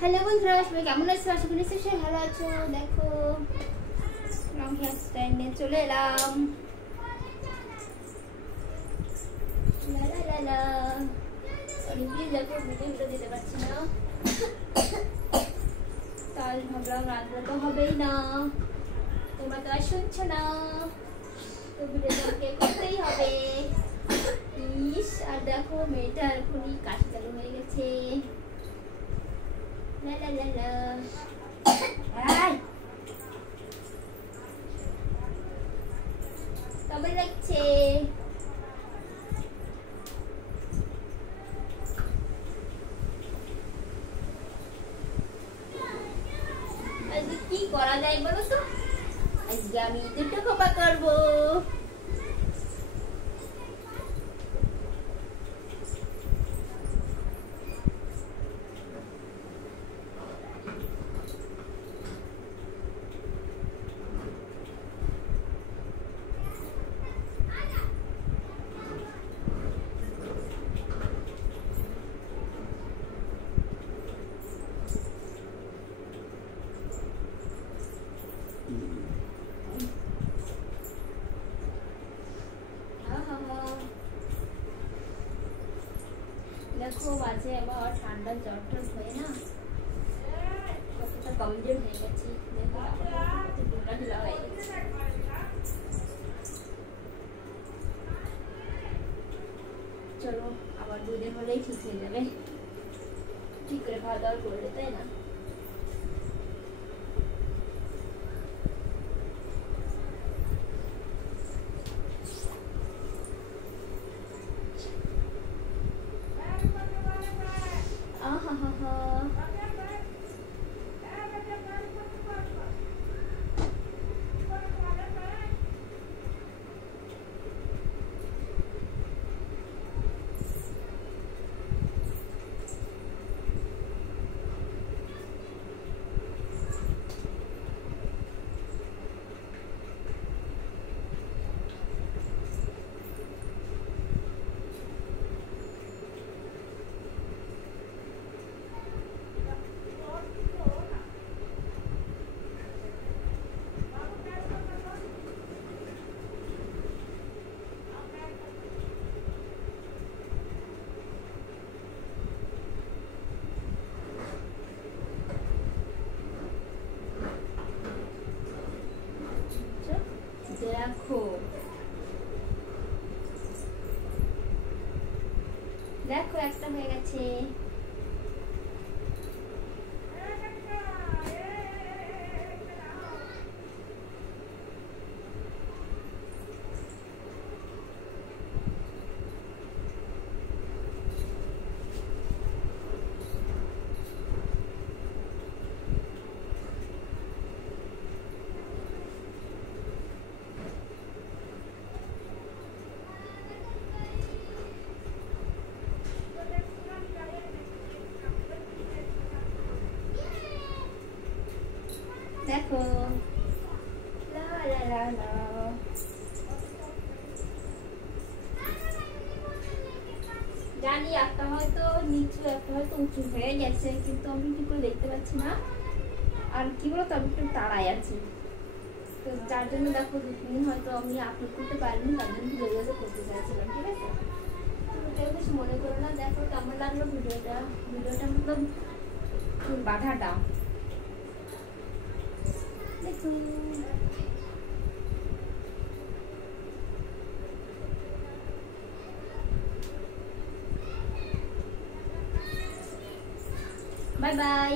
হ্যালো বন্ধুরা, সবাই কেমন আছো? আশা করি সবাই ভালো আছো। দেখো লং হেয়ার স্টাইল নিয়ে চলে এলাম। ভিডিও দিতে পারছি না, তাই ভাবলাম রান্না তো হবেই না, তোমরা তো আর শুনছো না, তো ভিডিওটাকে করতেই হবে। ইস, আর দেখো মেয়েটা এখনই কাজ চালু হয়ে গেছে। লা লা লা লা। তবে লাগছে আজকে কি করা যায় বলো তো? আজকে আমি দুটো খোপা করবো। দেখো মাঝে আবার ঠান্ডা জ্বর টর হয়ে না কতটা কমজোর হয়ে গেছি। দেখো ঢিলা ঢিলা হয়ে গেছে। চলো আবার 2 দিন হলেই ঠিক হয়ে যাবে, ঠিক করে খাওয়া দাওয়া করলে, তাই না? দেখো দেখো একটা হয়ে গেছে। দেখো লা লা লা লা। জানি একটা হয়তো নিচু, একটা হয়তো উঁচু হয়ে গেছে, কিন্তু আমি কি করে দেখতে পাচ্ছি না। আর কি বলতো, আমি একটু তাড়াই আছি, তো যার জন্য দেখো 2-3 দিন হয়তো আমি আপলোড করতে পারিনি, তার জন্য ভিডিওগুলো করতে চাইছিলাম। ঠিক আছে, ভিডিও কিছু মনে করো না। দেখো কেমন লাগলো ভিডিওটা মতলব বাধাটা দেখুন। Bye bye.